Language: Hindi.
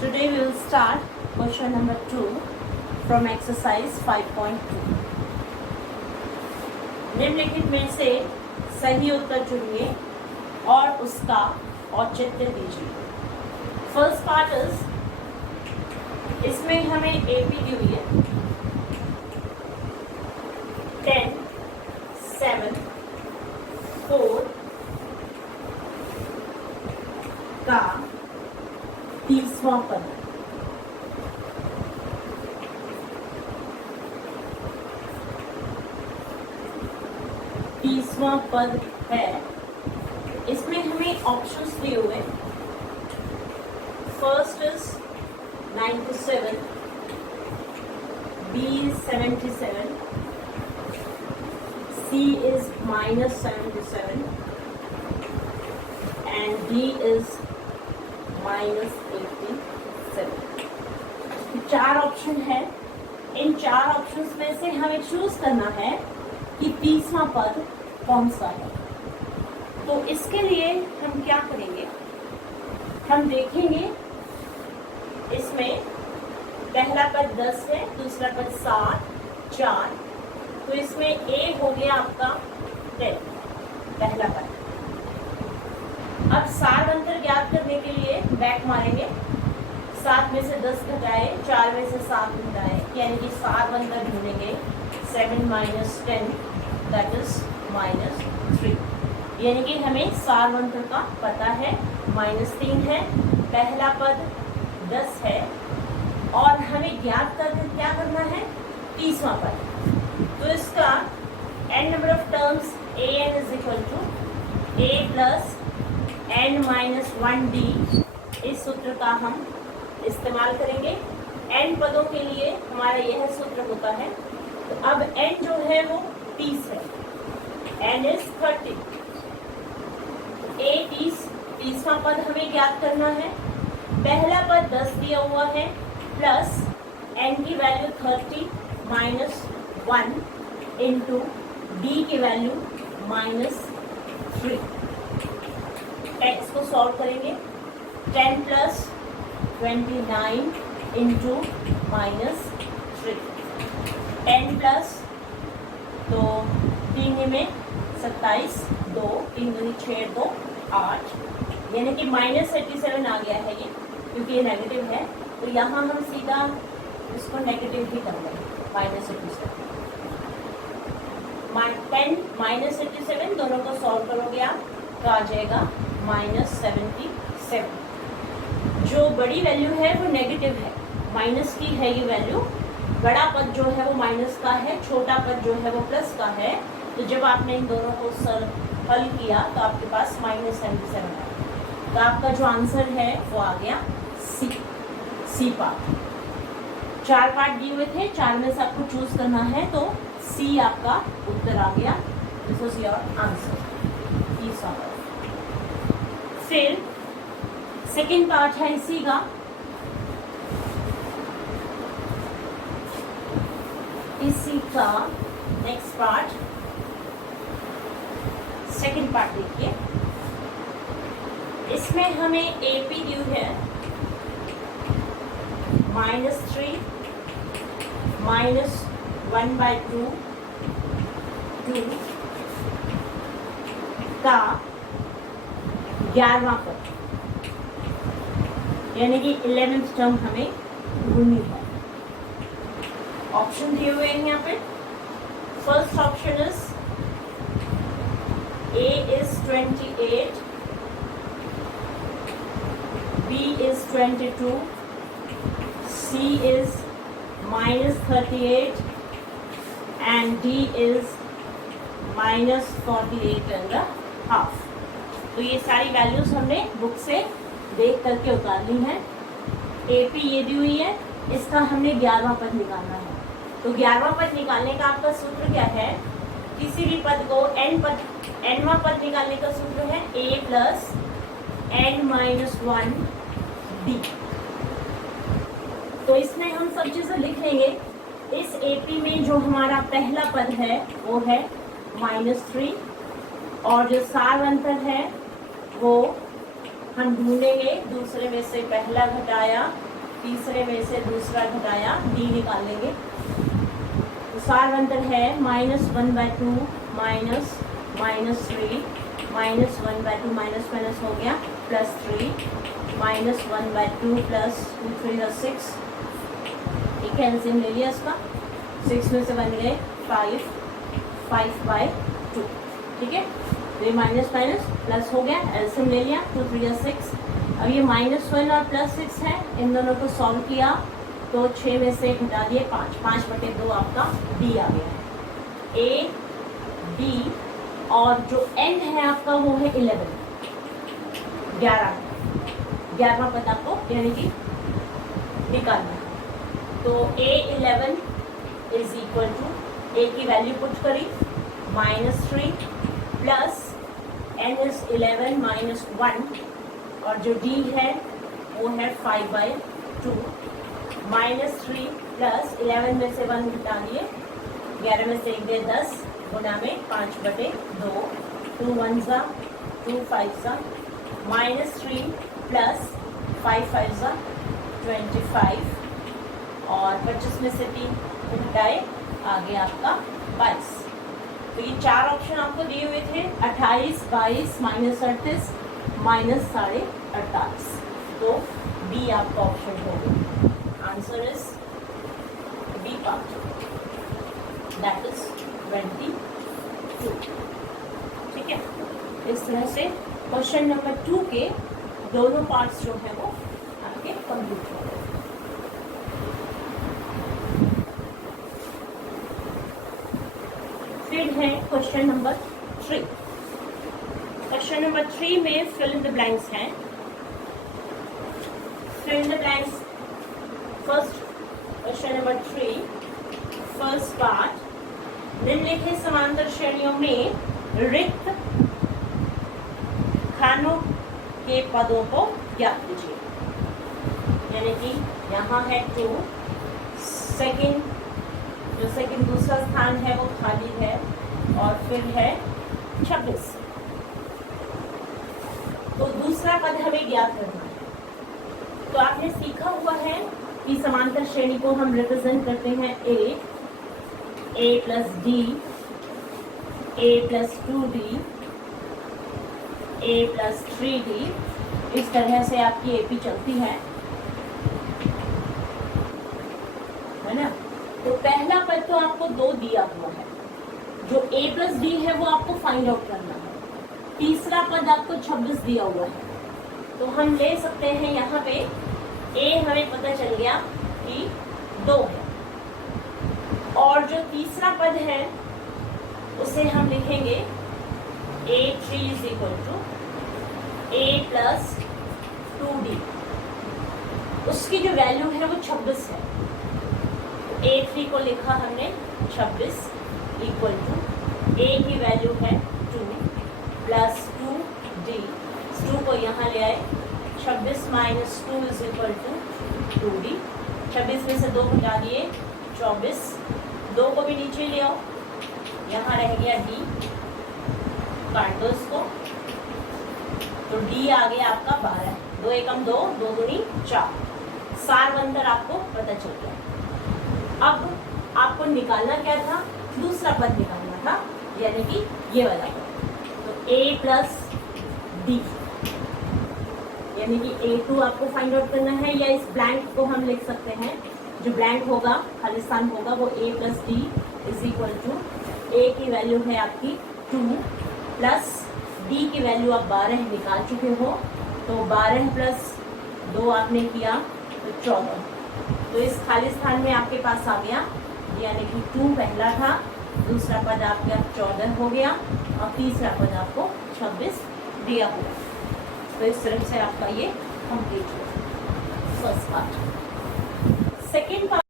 Today we will start question number 2 from exercise 5.2. निम्नलिखित में से सही उत्तर चुनिए और उसका औचित्य दीजिए. फर्स्ट पार्ट इज, इसमें हमें एपी दी हुई है 10, 7, 4 का 30वां पद. तीसवां पद है. इसमें हमें ऑप्शंस दिए हुए. First is 97, B is 77, C is -77 and D is -87. चार ऑप्शन है. इन चार ऑप्शंस में से हमें चूज करना है कि तीसवां पद कौन सा है. तो इसके लिए हम क्या करेंगे, हम देखेंगे इसमें पहला पद 10 है, दूसरा पद 7, 4. तो इसमें ए हो गया आपका 10 पहला पद. अब सार अंतर ज्ञात करने के लिए बैक मारेंगे. 7 में से 10 घटाए, 4 में से 7 घटाए, यानी कि सार अंतर ढूंढेंगे. 7 - 10 दैट इज -3. यानी कि हमें सार अंतर का पता है -3 है. पहला पद 10 है और हमें ज्ञात करके क्या करना है, तीसवां पद. तो इसका n number of terms an is equal to a plus n-1d. इस सूत्र का हम इस्तेमाल करेंगे. n पदों के लिए हमारा यह सूत्र होता है. तो अब n जो है वो 30 है. n is 30. a 30वां पद हमें ज्ञात करना है. पहला पद 10 दिया हुआ है प्लस n की वैल्यू 30 -1 इंटू d की वैल्यू -3. x को सॉल्व करेंगे. 10 प्लस 29 इंटू -3. 10 प्लस तो 3 में 27, 2 3 दूनी 6, 2 8, यानी कि -87 आ गया है ये, क्योंकि ये नेगेटिव है. तो यहाँ हम सीधा इसको नेगेटिव ही कर लेंगे. -87 10 -87 दोनों को सॉल्व करोगे आप तो आ जाएगा -77. जो बड़ी वैल्यू है वो नेगेटिव है, माइनस की है ये वैल्यू. बड़ा पद जो है वो माइनस का है, छोटा पद जो है वो प्लस का है. तो जब आपने इन दोनों को हल किया तो आपके पास -77 आया. तो आपका जो आंसर है वो आ गया सी पार्ट. 4 पार्ट दिए हुए थे, 4 में से आपको चूज करना है, तो सी आपका उत्तर आ गया. This is your answer. फिर सेकेंड पार्ट है इसी का. इसी का नेक्स्ट पार्ट, सेकेंड पार्ट देखिए. इसमें हमें एपी ड्यू है -3 -1/2 का 11वां पद, यानी कि 11th टर्म हमें ढूंढनी है. ऑप्शन दिए हुए हैं यहाँ पे. First option is A is 28, B is 22, C is -38 and D is -48.5. तो ये सारी वैल्यूज हमने बुक से देख करके उतारनी है. AP ये दी हुई है, इसका हमने 11वां पद निकालना है. तो 11वां पद निकालने का आपका सूत्र क्या है, किसी भी पद को nवां पद निकालने का सूत्र है a प्लस n-1d. तो इसमें हम सब चीजें लिख लेंगे. इस AP में जो हमारा पहला पद है वो है -3 और जो सार अंतर है वो हम ढूंढेंगे. दूसरे में से पहला घटाया तीसरे में से दूसरा घटाया, डी निकाल लेंगे। तो सार अंतर है -1/2 माइनस -3 -1/2 माइनस माइनस हो गया +3 -1/2 प्लस 2 3 6। एक एल्सियम ले लिया इसका, 6 में से बन गए 5/2। ठीक है, तो ये माइनस माइनस प्लस हो गया, एल्सियम ले लिया, 2 3 6। अब ये -1 और +6 है, इन दोनों को सॉल्व किया तो 6 में से घटा दिए 5/2 आपका डी आ गया है। ए डी और जो एन है आपका वो है 11 11वां पद आपको यानी कि निकालना है। तो A11 इज इक्वल टू, ए की वैल्यू पुट करी -3 प्लस n इज 11 -1 और जो d है वो है 5/2 -3 प्लस 11 में से 1 घटा दिए, 11 में से 1 दे 10 गुना में 5/2, 2 1 जा 2 5 जा -3 प्लस 5 5 जा 25 और 25 में से 3 घटाए आ गया आपका 22। तो ये 4 ऑप्शन आपको दिए हुए थे, 28 22 -38 -48। तो बी आपका ऑप्शन हो गया। Answer is B part, that is 22। ठीक है, इस तरह से क्वेश्चन नंबर 2 के दोनों पार्ट्स जो है वो आपके कंप्लीट हो गए। फिर है क्वेश्चन नंबर 3। क्वेश्चन नंबर 3 में फिल इन द ब्लैंक्स हैं। Fill in the blanks, first question number 3 first part, निम्नलिखित समांतर श्रेणियों में रिक्त खानों के पदों को ज्ञात कीजिए। यानी कि यहाँ है 2, सेकंड दूसरा स्थान है वो खाली है और फिर है 26। तो दूसरा पद हमें ज्ञात करना है। तो आपने सीखा हुआ है कि समांतर श्रेणी को हम रिप्रेजेंट करते हैं a plus D, a plus 2d, a plus 3d। इस तरह से आपकी एपी चलती है ना। तो पहला पद तो आपको 2 दिया हुआ है, जो a प्लस डी है वो आपको फाइंड आउट करना है। तीसरा पद आपको 26 दिया हुआ है, तो हम ले सकते हैं यहाँ पे a हमें पता चल गया कि 2 है, और जो तीसरा पद है उसे हम लिखेंगे A3 is equal to a plus 2d। उसकी जो वैल्यू है वो 26 है। A3 को लिखा हमने 26 इक्वल टू a की वैल्यू है 2 प्लस 2d, 2 को यहाँ ले आए, 26 minus 2 is equal to 2d। 26 में से 2 घटा दिए 24, 2 को भी नीचे ले आओ, यहाँ रह गया d, काट दो इसको, तो d आ गया आपका 12, 2 एकम 2, 2 दूनी 4। सार अंतर आपको पता चल गया। अब आपको निकालना क्या था, दूसरा पद निकालना था, यानी कि ये वाला पद। तो a प्लस डी, यानी कि A2 आपको फाइंड आउट करना है, या इस ब्लैंक को हम लिख सकते हैं, जो ब्लैंक होगा खाली स्थान होगा वो a plus D is equal to a की वैल्यू है आपकी 2 प्लस d की वैल्यू आप 12 निकाल चुके हो, तो 12 प्लस 2 आपने किया तो 14। तो इस खाली स्थान में आपके पास आ गया, यानी कि 2 पहला था, दूसरा पद आपका 14 हो गया और तीसरा पद आपको 26 दिया हुआ। तो इस तरह से आपका ये कंप्लीट हुआ फर्स्ट पार्ट। Second part